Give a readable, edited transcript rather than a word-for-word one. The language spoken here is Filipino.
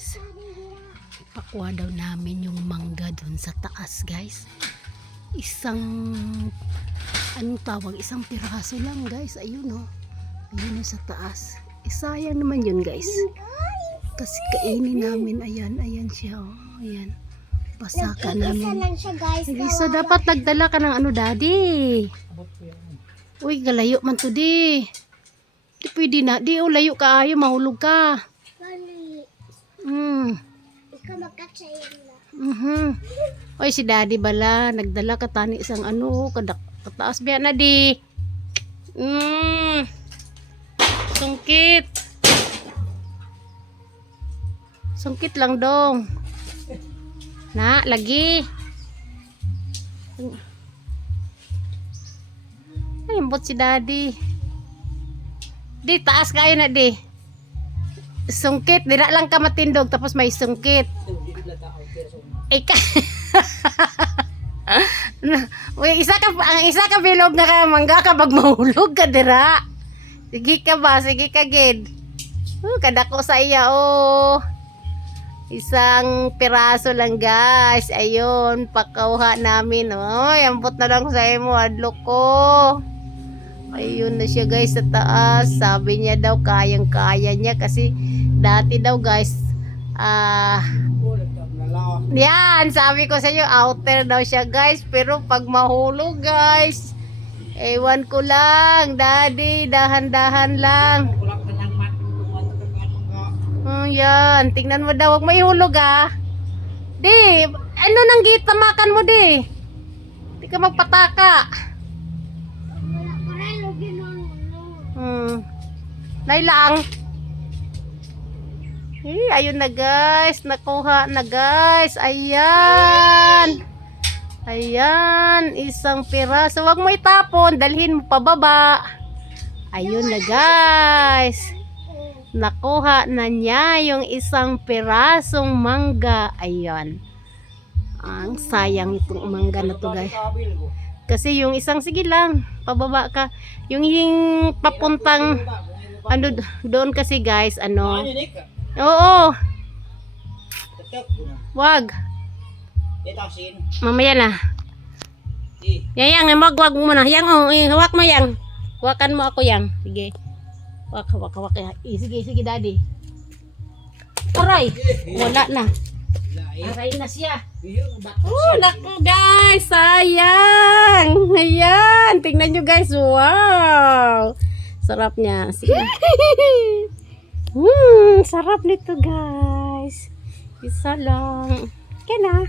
guys. Ipakuha daw namin yung mangga dun sa taas guys. Anong tawag? Isang piraso lang guys. Ayun o. Ayun o sa taas. Sayang naman yun guys. Kasi kainin namin. Ayan siya o. Ayan. Pasaka namin. Lang siya guys. So dapat nagdala ka ng ano daddy. Uy galayo man to di. Di pwede na. Di o layo ka ayo. Mahulog ka. Ikaw magkatsayin na. Oy si daddy bala. Nagdala ka tani isang ano. Kataas biya na di. Sungkit. Sungkit lang dong. Na, lagi. Ay, ambot si daddy. Di, taas kayo na di. Sungkit, di na lang ka matindog tapos may sungkit. Ika. Uy, ang isa ka bilog na ka mangga ka pag mahulog ka dira. Sige ka ba? Sige ka gid. Kadako sa iya oh. Isang piraso lang guys. Ayun, pakauha namin. Oy, ambot na lang sa imo adlok ko. Ayun na siya guys sa taas. Sabi niya daw kayang-kaya niya kasi dati daw guys yan, sabi ko sa inyo outer daw siya guys. Pero pag mahulog guys, ewan ko lang daddy, dahan-dahan lang. Yan, tingnan mo daw, wag may hulog di, ano nang gitamakan mo di ka magpataka. Nailang. Ayun na guys, nakuha na guys. Ayan, isang piraso. Wag mo itapon, dalhin mo pababa. Ayun na guys, nakuha na niya yung isang pirasong mangga. Ayan. Ang sayang itong mangga na to guys. Kasi yung isang, sige lang, pababa ka. Yung papuntang, ano, doon kasi guys, ano. Oo. Wag. Mamaya na. Yang, wag mo na. Yang, hawak mo yang. Hawakan mo ako yang. Sige. Hawak. Sige, daddy. Aray. Wala na. Aray na siya. Naku guys. Sayang. Ayan. Tingnan nyo guys. Wow. Sarap niya. Sige. Sarap nito guys. Isa lang. Kaya na.